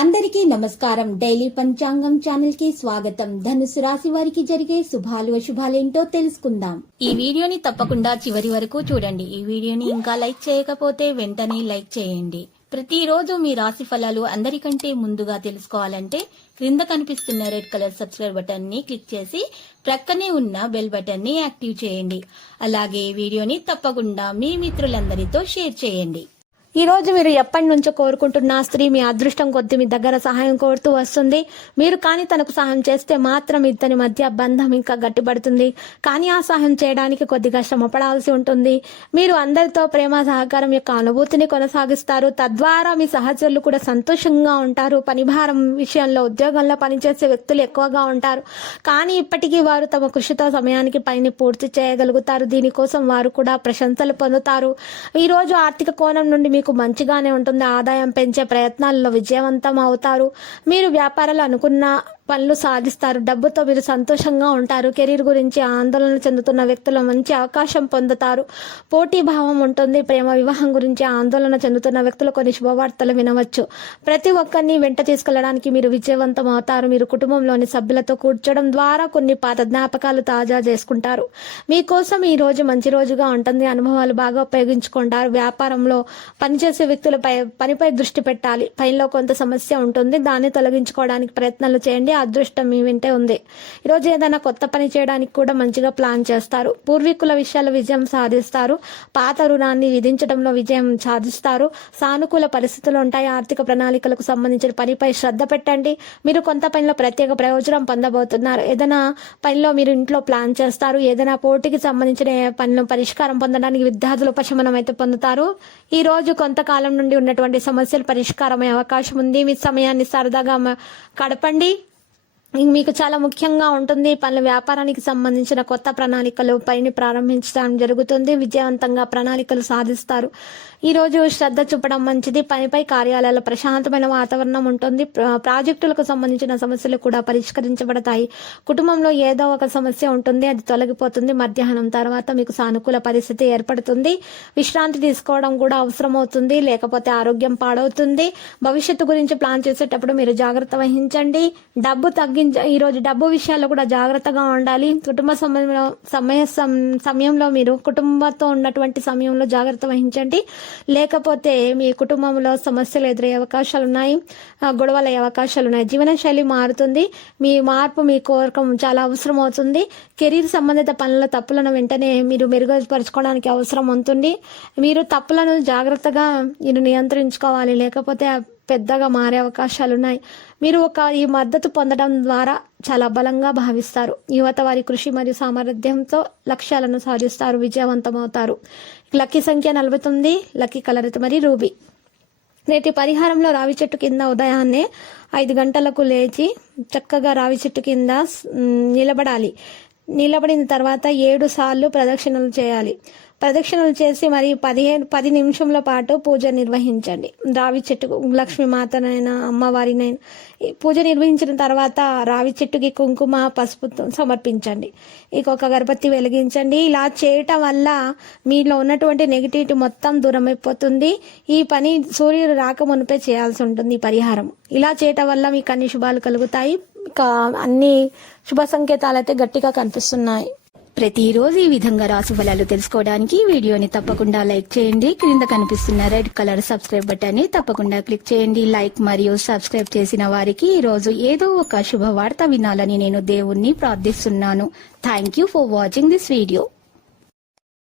అందరికీ నమస్కారం. డైలీ పంచాంగం ఛానల్ కి స్వాగతం. ధనుసు రాశి వారికి జరిగే శుభాలు అశుభాలేంటో తెలుసుకుందాం. ఈ వీడియోని తప్పకుండా చివరి వరకు చూడండి. ఈ వీడియోని ఇంకా లైక్ చేయకపోతే వెంటనే లైక్ చేయండి. ప్రతిరోజు మీ రాశి ఫలాలు అందరికంటే ముందుగా తెలుసుకోవాలంటే క్రింద కనిపిస్తున్న రెడ్ కలర్ సబ్స్క్రైబ్ బటన్ ని క్లిక్ చేసి ప్రక్కనే ఉన్న బెల్ బటన్ ని యాక్టివ్ చేయండి. అలాగే వీడియోని తప్పకుండా మీ మిత్రులందరితో షేర్ చేయండి. ఈ రోజు మీరు ఎప్పటి నుంచో కోరుకుంటున్న స్త్రీ మీ అదృష్టం కొద్ది మీ దగ్గర సహాయం కోరుతూ వస్తుంది. మీరు కానీ తనకు సహాయం చేస్తే మాత్రం ఇద్దరి మధ్య బంధం ఇంకా గట్టిపడుతుంది. కానీ ఆ సహాయం చేయడానికి కొద్దిగా శ్రమ పడాల్సి ఉంటుంది. మీరు అందరితో ప్రేమ సహకారం యొక్క అనుభూతిని కొనసాగిస్తారు. తద్వారా మీ సహచరులు కూడా సంతోషంగా ఉంటారు. పనిభారం విషయంలో ఉద్యోగంలో పనిచేసే వ్యక్తులు ఎక్కువగా ఉంటారు. కానీ ఇప్పటికీ వారు తమ కృషితో సమయానికి పనిని పూర్తి చేయగలుగుతారు. దీనికోసం వారు కూడా ప్రశంసలు పొందుతారు. ఈ రోజు ఆర్థిక కోణం నుండి మీకు మంచిగానే ఉంటుంది. ఆదాయం పెంచే ప్రయత్నాల్లో విజయవంతం అవుతారు. మీరు వ్యాపారాలు అనుకున్న పనులు సాధిస్తారు. డబ్బుతో మీరు సంతోషంగా ఉంటారు. కెరీర్ గురించి ఆందోళన చెందుతున్న వ్యక్తులు మంచి అవకాశం పొందుతారు. పోటీ భావం ఉంటుంది. ప్రేమ వివాహం గురించి ఆందోళన చెందుతున్న వ్యక్తులు కొన్ని శుభవార్తలు వినవచ్చు. ప్రతి ఒక్కరిని వెంట తీసుకెళ్లడానికి మీరు విజయవంతం అవుతారు. మీరు కుటుంబంలోని సభ్యులతో కూర్చోవడం ద్వారా కొన్ని పాత జ్ఞాపకాలు తాజా చేసుకుంటారు. మీకోసం ఈ రోజు మంచి రోజుగా ఉంటుంది. అనుభవాలు బాగా ఉపయోగించుకుంటారు. వ్యాపారంలో పనిచేసే వ్యక్తులపై పనిపై దృష్టి పెట్టాలి. పనిలో కొంత సమస్య ఉంటుంది. దాన్ని తొలగించుకోవడానికి ప్రయత్నాలు చేయండి. అదృష్టం మీ వెంటే ఉంది. ఈరోజు ఏదైనా కొత్త పని చేయడానికి కూడా మంచిగా ప్లాన్ చేస్తారు. పూర్వీకుల విషయాల్లో విజయం సాధిస్తారు. పాత రుణాన్ని విధించడంలో విజయం సాధిస్తారు. సానుకూల పరిస్థితులు ఉంటాయి. ఆర్థిక ప్రణాళికలకు సంబంధించిన పనిపై శ్రద్ధ పెట్టండి. మీరు కొంత పనిలో ప్రత్యేక ప్రయోజనం పొందబోతున్నారు. ఏదైనా పనిలో మీరు ఇంట్లో ప్లాన్ చేస్తారు. ఏదైనా పోటీకి సంబంధించిన పనిలో పరిష్కారం పొందడానికి విద్యార్థులు ఉపశమనం అయితే పొందుతారు. ఈ రోజు కొంతకాలం నుండి ఉన్నటువంటి సమస్యలు పరిష్కారమయ్యే అవకాశం ఉంది. మీ సమయాన్ని సరదాగా గడపండి. మీకు చాలా ముఖ్యంగా ఉంటుంది. పనుల వ్యాపారానికి సంబంధించిన కొత్త ప్రణాళికలు పనిని ప్రారంభించడం జరుగుతుంది. విజయవంతంగా ప్రణాళికలు సాధిస్తారు. ఈ రోజు శ్రద్ధ చూపడం మంచిది. పనిపై కార్యాలయాల్లో ప్రశాంతమైన వాతావరణం ఉంటుంది. ప్రాజెక్టులకు సంబంధించిన సమస్యలు కూడా పరిష్కరించబడతాయి. కుటుంబంలో ఏదో ఒక సమస్య ఉంటుంది, అది తొలగిపోతుంది. మధ్యాహ్నం తర్వాత మీకు సానుకూల పరిస్థితి ఏర్పడుతుంది. విశ్రాంతి తీసుకోవడం కూడా అవసరం అవుతుంది, లేకపోతే ఆరోగ్యం పాడవుతుంది. భవిష్యత్తు గురించి ప్లాన్ చేసేటప్పుడు మీరు జాగ్రత్త వహించండి. డబ్బు ఈ రోజు డబ్బు విషయాల్లో కూడా జాగ్రత్తగా ఉండాలి. కుటుంబ సమయంలో మీరు కుటుంబంతో ఉన్నటువంటి సమయంలో జాగ్రత్త వహించండి. లేకపోతే మీ కుటుంబంలో సమస్యలు ఎదురయ్యే అవకాశాలు ఉన్నాయి. గొడవలు అయ్యే అవకాశాలు ఉన్నాయి. జీవనశైలి మారుతుంది. మీ మార్పు మీ కోరకం చాలా అవసరం అవుతుంది. కెరీర్ సంబంధిత పనుల తప్పులను వెంటనే మీరు మెరుగుపరచుకోవడానికి అవసరం ఉంటుంది. మీరు తప్పులను జాగ్రత్తగా మీరు నియంత్రించుకోవాలి, లేకపోతే పెద్దగా మారే అవకాశాలున్నాయి. మీరు ఈ మద్దతు పొందడం ద్వారా చాలా బలంగా భావిస్తారు. యువత వారి కృషి మరియు సామర్థ్యంతో లక్ష్యాలను సాధిస్తారు. విజయవంతమవుతారు. లక్కీ సంఖ్య 49. లక్కీ కలర్ మరి రూబీ. నేటి పరిహారంలో రావి చెట్టు కింద ఉదయాన్నే 5 గంటలకు లేచి చక్కగా రావి చెట్టు కింద నిలబడిన తర్వాత 7 సార్లు ప్రదక్షిణలు చేయాలి. ప్రదక్షిణలు చేసి మరి 10 నిమిషంల పాటు పూజ నిర్వహించండి. రావి చెట్టుకు లక్ష్మీమాతనైనా అమ్మవారినైనా పూజ నిర్వహించిన తర్వాత రావి చెట్టుకి కుంకుమ పసుపు సమర్పించండి. ఒక అగరబత్తి వెలిగించండి. ఇలా చేయటం వల్ల మీలో ఉన్నటువంటి నెగిటివిటీ మొత్తం దూరం అయిపోతుంది. ఈ పని సూర్యుడు రాక మునిపే చేయాల్సి ఉంటుంది. ఈ పరిహారం ఇలా చేయటం వల్ల మీకు అన్ని శుభాలు కలుగుతాయి. అన్ని శుభ సంకేతాలు అయితే గట్టిగా కనిపిస్తున్నాయి. ప్రతిరోజు ఈ విధంగా రాశి ఫలాలు తెలుసుకోవడానికి వీడియోని తప్పకుండా లైక్ చేయండి. క్రింద కనిపిస్తున్న రెడ్ కలర్ సబ్స్క్రైబ్ బటన్ ని తప్పకుండా క్లిక్ చేయండి. లైక్ మరియు సబ్స్క్రైబ్ చేసిన వారికి ఈ రోజు ఏదో ఒక శుభవార్త వినాలని నేను దేవుణ్ణి ప్రార్థిస్తున్నాను. Thank you for watching this video.